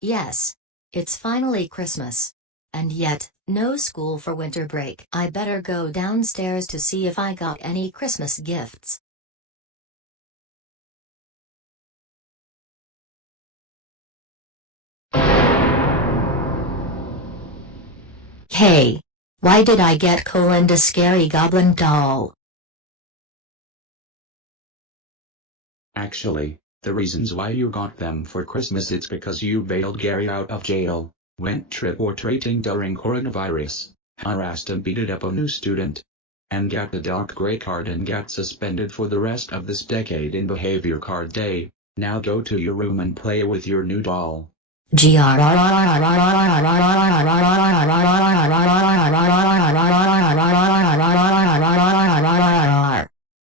Yes. It's finally Christmas. And yet, no school for winter break. I better go downstairs to see if I got any Christmas gifts. Hey! Why did I get Colinda Scary Goblin doll? Actually, the reasons why you got them for Christmas it's because you bailed Gary out of jail, went trick-or-treating during coronavirus, harassed and beated up a new student, and got the dark gray card and got suspended for the rest of this decade in behavior card day. Now go to your room and play with your new doll.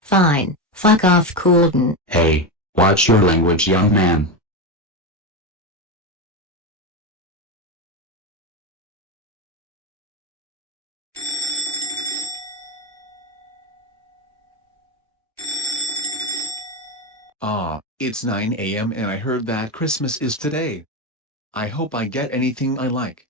Fine, fuck off Coolden. Hey, watch your language, young man. It's 9 a.m. and I heard that Christmas is today. I hope I get anything I like.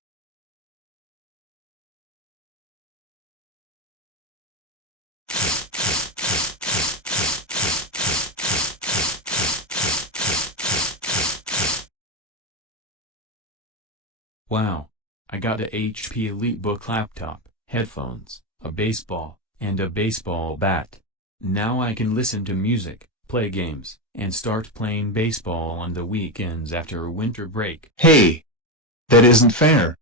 Wow. I got a HP EliteBook laptop, headphones, a baseball, and a baseball bat. Now I can listen to music, play games, and start playing baseball on the weekends after winter break. Hey! That isn't fair.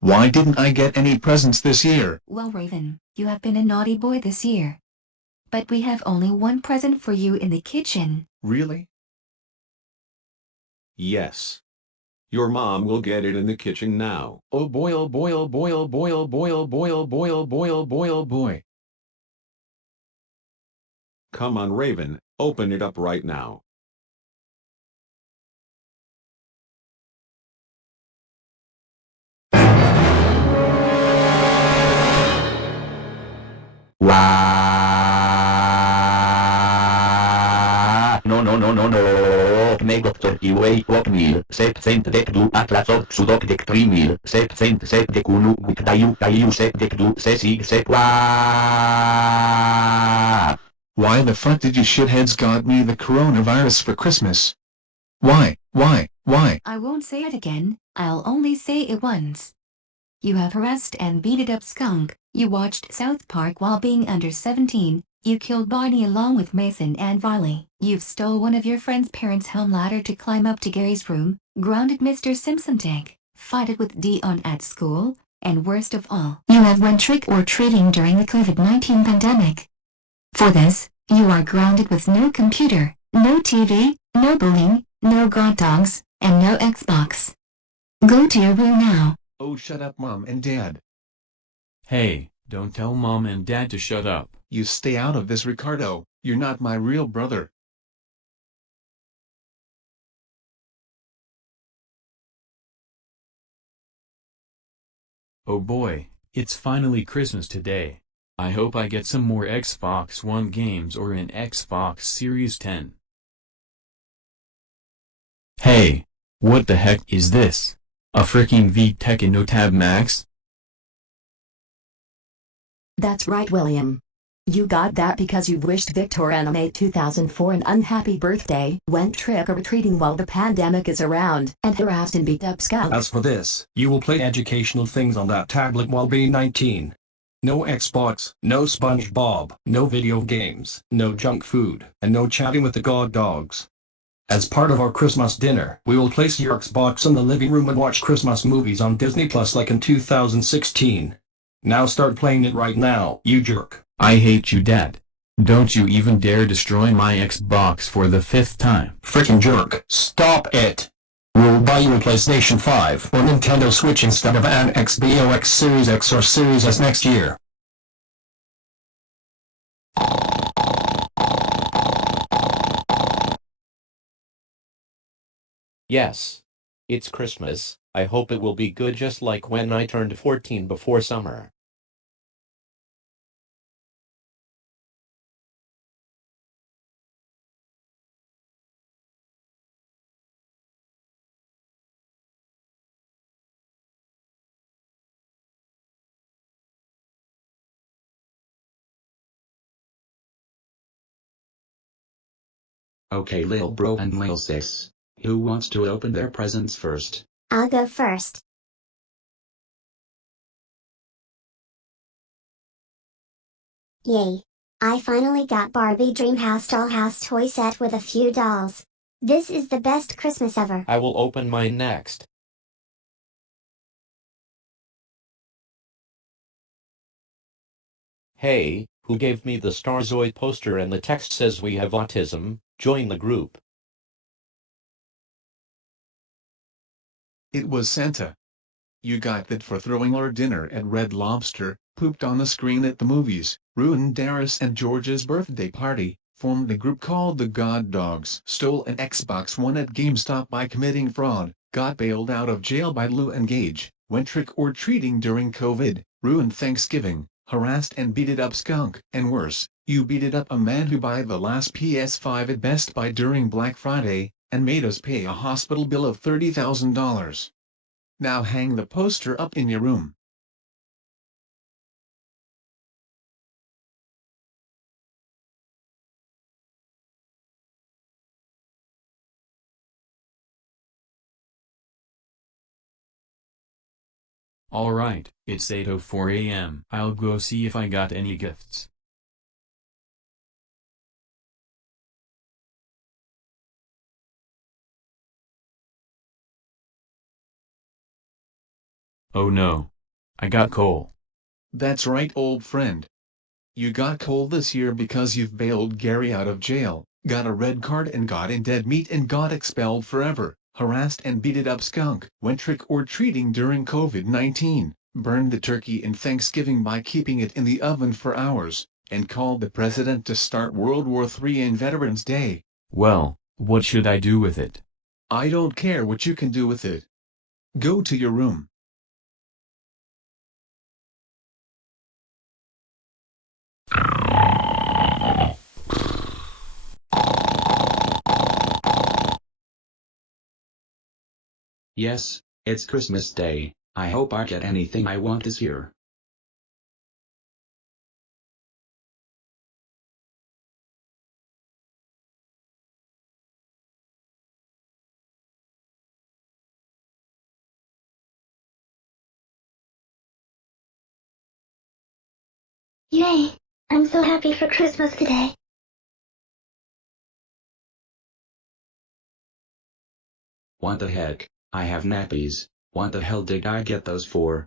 Why didn't I get any presents this year? Well, Raven, you have been a naughty boy this year. But we have only one present for you in the kitchen. Really? Yes. Your mom will get it in the kitchen now. Oh boy, oh boy, oh boy, oh boy, oh boy, oh boy, oh boy, oh boy, oh boy, oh boy. Come on, Raven, open it up right now. No. Meg 38 oatmeal, 7 dek du atlas of sudok dek 3 meal, 7 dek unu wik dayu 7 dek du sesig set Why the fuck did you shitheads got me the coronavirus for Christmas? Why? I won't say it again, I'll only say it once. You have harassed and beaten up Skunk, you watched South Park while being under 17, you killed Barney along with Mason and Riley. You've stole one of your friend's parents' home ladder to climb up to Gary's room, grounded Mr. Simpson tank, fought with Dion at school, and worst of all, you have went trick-or-treating during the COVID-19 pandemic. For this, you are grounded with no computer, no TV, no bowling, no god dogs, and no Xbox. Go to your room now. Oh, shut up, Mom and Dad. Hey, don't tell Mom and Dad to shut up. You stay out of this, Ricardo. You're not my real brother. Oh boy, it's finally Christmas today. I hope I get some more Xbox One games or an Xbox Series 10. Hey, what the heck is this? A freaking VTech InnoTab Max? That's right, William. You got that because you wished Victor Anime 2004 an unhappy birthday, went trick-or-treating while the pandemic is around, and harassed and beat up Skunk. As for this, you will play educational things on that tablet while being 19. No Xbox, no SpongeBob, no video games, no junk food, and no chatting with the god dogs. As part of our Christmas dinner, we will place your Xbox in the living room and watch Christmas movies on Disney Plus like in 2016. Now start playing it right now, you jerk. I hate you, Dad. Don't you even dare destroy my Xbox for the 5th time. Frickin' jerk, stop it! We'll buy you a PlayStation 5 or Nintendo Switch instead of an Xbox Series X or Series S next year. Yes. It's Christmas, I hope it will be good just like when I turned 14 before summer. Okay, lil bro and lil sis. Who wants to open their presents first? I'll go first. Yay! I finally got Barbie Dreamhouse Dollhouse toy set with a few dolls. This is the best Christmas ever. I will open mine next. Hey, who gave me the Starzoid poster and the text says we have autism? Join the group. It was Santa. You got that for throwing our dinner at Red Lobster, pooped on the screen at the movies, ruined Darius and George's birthday party, formed a group called the God Dogs, stole an Xbox One at GameStop by committing fraud, got bailed out of jail by Lou and Gage, went trick-or-treating during COVID, ruined Thanksgiving, harassed and beated up Skunk, and worse, you beated up a man who bought the last PS5 at Best Buy during Black Friday, and made us pay a hospital bill of $30,000. Now hang the poster up in your room. Alright, it's 8:04 a.m. I'll go see if I got any gifts. Oh no. I got coal. That's right, old friend. You got coal this year because you've bailed Gary out of jail, got a red card and got in dead meat and got expelled forever, harassed and beated up Skunk, went trick-or-treating during COVID-19, burned the turkey in Thanksgiving by keeping it in the oven for hours, and called the president to start World War III and Veterans Day. Well, what should I do with it? I don't care what you can do with it. Go to your room. Yes, it's Christmas Day. I hope I get anything I want this year. Yay! I'm so happy for Christmas today. What the heck? I have nappies. What the hell did I get those for?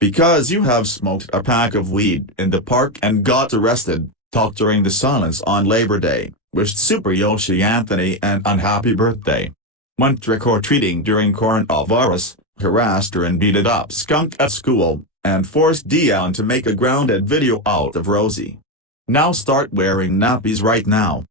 Because you have smoked a pack of weed in the park and got arrested, talked during the silence on Labor Day, wished Super Yoshi Anthony an unhappy birthday, went trick-or-treating during coronavirus, harassed her and beat it up Skunk at school, and forced Dion to make a grounded video out of Rosie. Now start wearing nappies right now.